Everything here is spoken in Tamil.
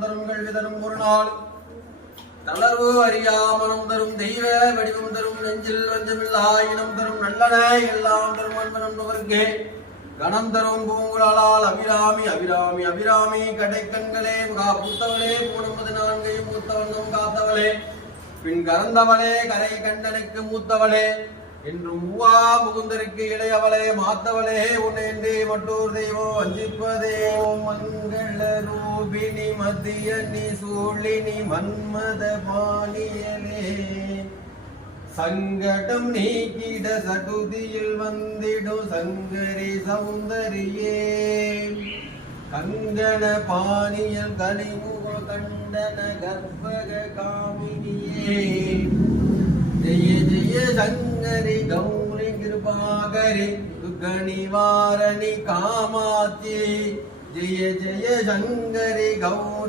தரும் கல்வி தரும் ஒரு நாள் தளர்வு அறியாமனம் தரும் தெய்வ வடிவம் தரும் நெஞ்சில் வஞ்சமில்லா இனம் தரும் நல்லன எல்லாம் தரும் அன்பனே கணம் தரும் பூங்குழலால் அபிராமி அபிராமி அபிராமி கடைக்கண்களே பூத்தவளே பூணம்பது நான்கையும் மூத்தவண்ணம் காத்தவளே பின் கறந்தவளே கரை கண்டனுக்கு மூத்தவளே என்று மூவா முகுந்தருக்கு இளையவளே மாத்தவளே உன்னே மற்றொரு தெய்வம் வஞ்சிப்பதேவோ மங்கள ரூபிணி மத்திய நீ சூழினி மன்மத பாணியலே சங்கடம் நீக்கிட சகுதியில் வந்திடும் சங்கரி சௌந்தரியே கங்கண பாணியல் கலிமுக கண்டன கர்ப்பக காமினியே ஜெய ஜெய சங்கரி கௌரி கிருபாகரி துர்கணிவாரணி காமாட்சி ஜெய ஜெய சங்கரி கௌரி